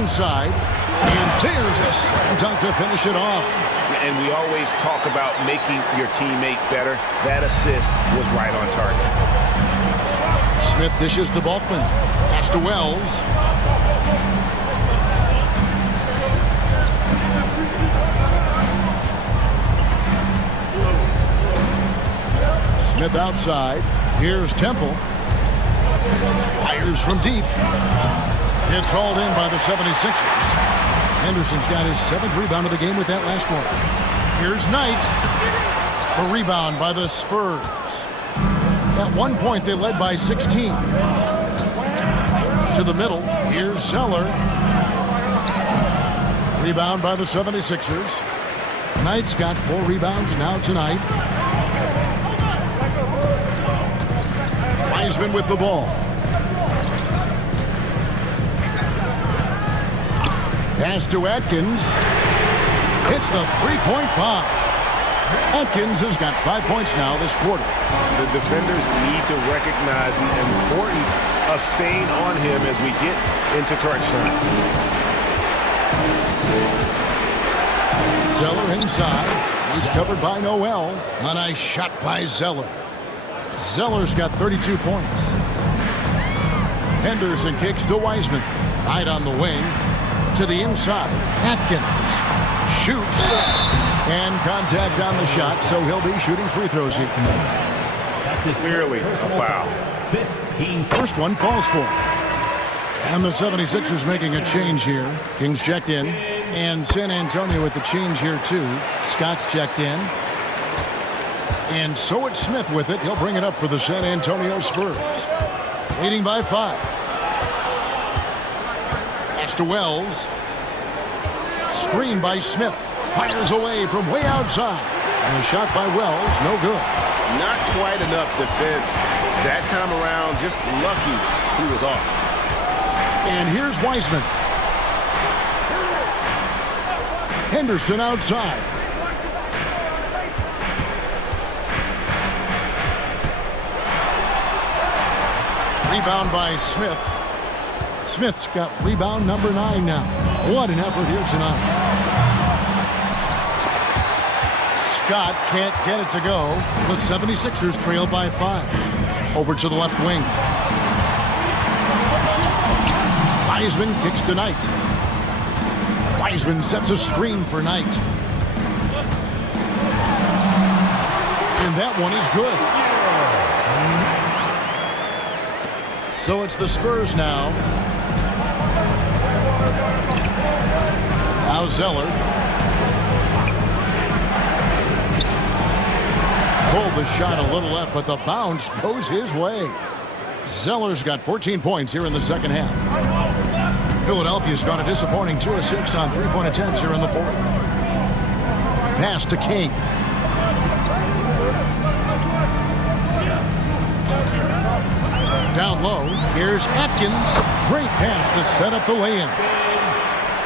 Inside. And there's the slam dunk to finish it off. And we always talk about making your teammate better. That assist was right on target. Smith dishes to Balkman. Pass to Wells. Smith outside. Here's Temple. Fires from deep. It's hauled in by the 76ers. Henderson's got his 7th rebound of the game with that last one. Here's Knight. A rebound by the Spurs. At one point, they led by 16. To the middle. Here's Zeller. Rebound by the 76ers. Knight's got 4 rebounds now tonight. Wiseman with the ball. Pass to Atkins. Hits the three-point bomb. Atkins has got 5 points now this quarter. The defenders need to recognize the importance of staying on him as we get into crunch time. Zeller inside. He's covered by Noel. A nice shot by Zeller. Zeller's got 32 points. Henderson kicks to Wiseman. Right on the wing. To the inside. Atkins shoots. And contact on the shot, so he'll be shooting free throws here. Clearly a foul. First one falls for him. And the 76ers making a change here. Kings checked in. And San Antonio with the change here, too. Scott's checked in. And so it's Smith with it. He'll bring it up for the San Antonio Spurs. Leading by 5. Pass to Wells. Screen by Smith. Fires away from way outside. And a shot by Wells, no good. Not quite enough defense that time around. Just lucky he was off. And here's Wiseman. Henderson outside. Rebound by Smith. Smith's got rebound number 9 now. What an effort here tonight. Scott can't get it to go. The 76ers trail by 5. Over to the left wing. Wiseman kicks to Knight. Wiseman sets a screen for Knight. And that one is good. So it's the Spurs now. Now Zeller. Pulled the shot a little left, but the bounce goes his way. Zeller's got 14 points here in the second half. Philadelphia's gone a disappointing 2 of 6 on three-point attempts here in the fourth. Pass to King. Down low, here's Atkins. Great pass to set up the lay-in.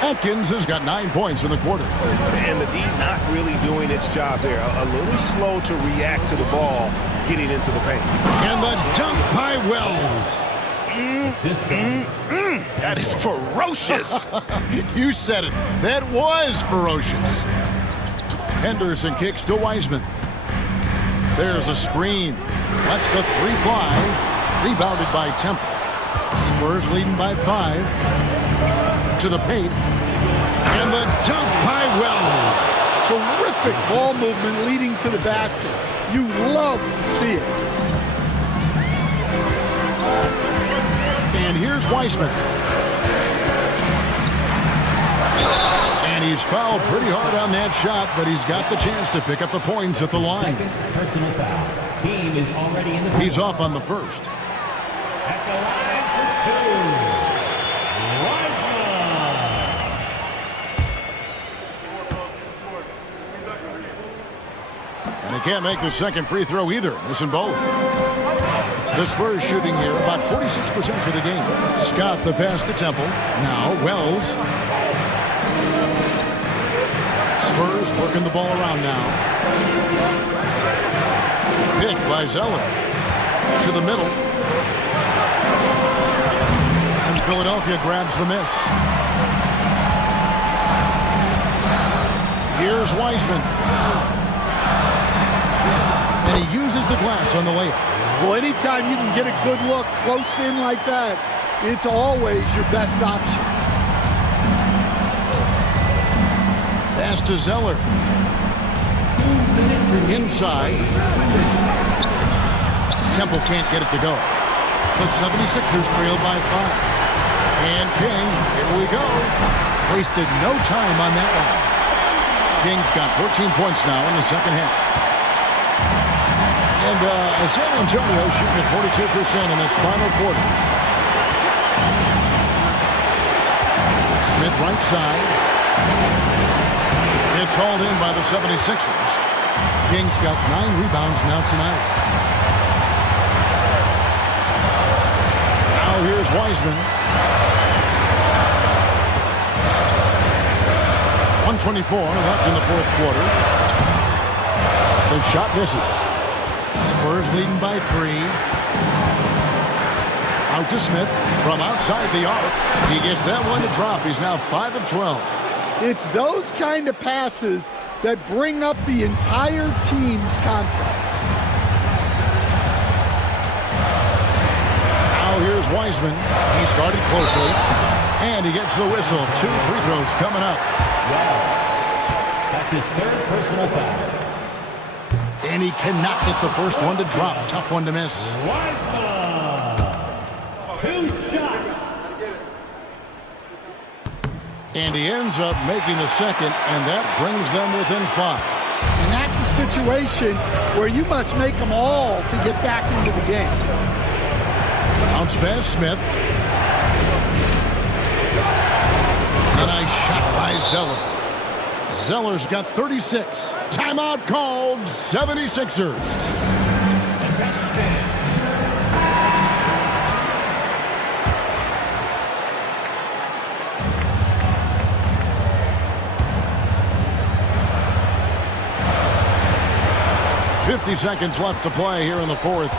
Atkins has got 9 points in the quarter. And the D not really doing its job there. A little slow to react to the ball getting into the paint. And the dunk by Wells. That is ferocious. You said it. That was ferocious. Henderson kicks to Wiseman. There's a screen. Lets the 3 fly. Rebounded by Temple. Spurs leading by 5. To the paint. And the dunk by Wells. Terrific ball movement leading to the basket. You love to see it. And here's Wiseman. And he's fouled pretty hard on that shot, but he's got the chance to pick up the points at the line. Personal foul. Team is already in the He's off on the first. At the line for 2. And he can't make the second free throw either. Missing both. The Spurs shooting here about 46% for the game. Scott the pass to Temple. Now Wells. Spurs working the ball around now. Pick by Zeller. To the middle. And Philadelphia grabs the miss. Here's Wiseman. And he uses the glass on the layup. Well, anytime you can get a good look close in like that, it's always your best option. Pass to Zeller. Inside. Temple can't get it to go. The 76ers trail by 5. And King, here we go. Wasted no time on that one. King's got 14 points now in the second half. And San Antonio shooting at 42% in this final quarter. right side. It's hauled in by the 76ers. Kings got 9 rebounds now tonight. Now here's Wiseman. 1:24 left in the fourth quarter. The shot misses. Spurs leading by 3. Out to Smith from outside the arc. He gets that one to drop. He's now 5 of 12. It's those kind of passes that bring up the entire team's confidence. Now here's Wiseman. He's guarded closely. And he gets the whistle. 2 free throws coming up. Wow. That's his third personal foul. And he cannot get the first one to drop. Tough one to miss. Wiseman. 2 shots. And he ends up making the second, and that brings them within 5. And that's a situation where you must make them all to get back into the game. Bounce pass, Smith. A nice shot by Zeller. Zeller's got 36. Timeout called, 76ers. 50 seconds left to play here in the fourth.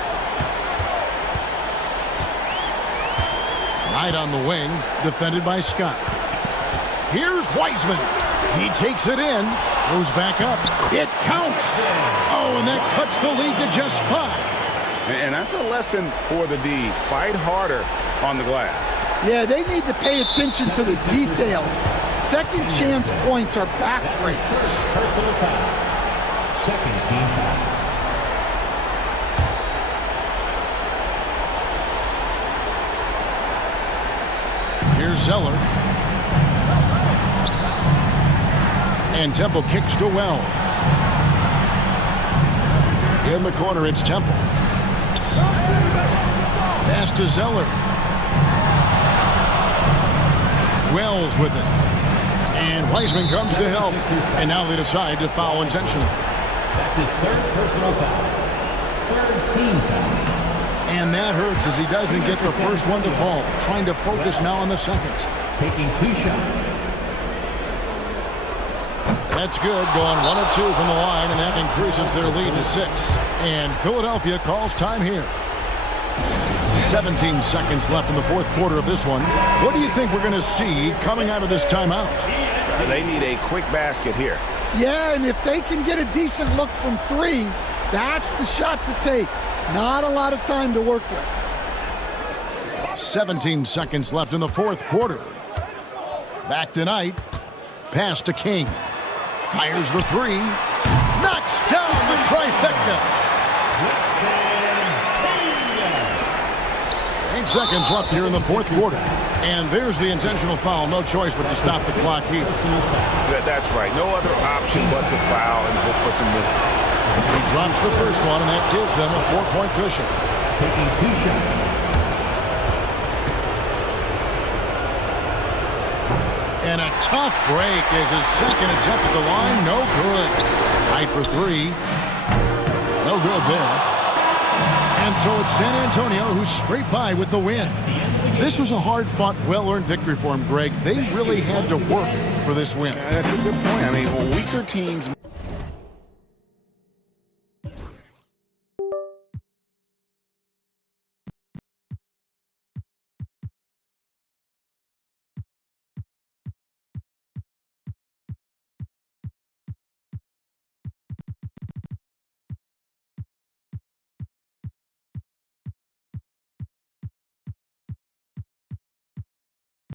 Knight on the wing, defended by Scott. Here's Wiseman. He takes it in, goes back up. It counts. Oh, and that cuts the lead to just 5. And that's a lesson for the D. Fight harder on the glass. Yeah, they need to pay attention to the details. Second chance points are backbreakers. Personal foul. Second team foul. Here's Zeller. And Temple kicks to Wells. In the corner, it's Temple. Pass to Zeller. Wells with it. And Wiseman comes to help. And now they decide to foul intentionally. That's his third personal foul. Third team foul. And that hurts as he doesn't get the first one to fall. Trying to focus now on the second. Taking 2 shots. That's good. Going 1 of 2 from the line, and that increases their lead to 6. And Philadelphia calls time here. 17 seconds left in the fourth quarter of this one. What do you think we're going to see coming out of this timeout? They need a quick basket here. Yeah, and if they can get a decent look from 3, that's the shot to take. Not a lot of time to work with. 17 seconds left in the fourth quarter. Back to Knight. Pass to King. Fires the 3. Knocks down the trifecta. 8 seconds left here in the fourth quarter. And there's the intentional foul. No choice but to stop the clock here. That's right. No other option but to foul and hope for some misses. He drops the first one, and that gives them a 4-point cushion. Taking 2 shots. And a tough break as his second attempt at the line. No good. Tied for 3. No good there. And so it's San Antonio who scraped by with the win. This was a hard-fought, well-earned victory for him, Greg. They really had to work for this win. That's a good point. I mean, weaker teams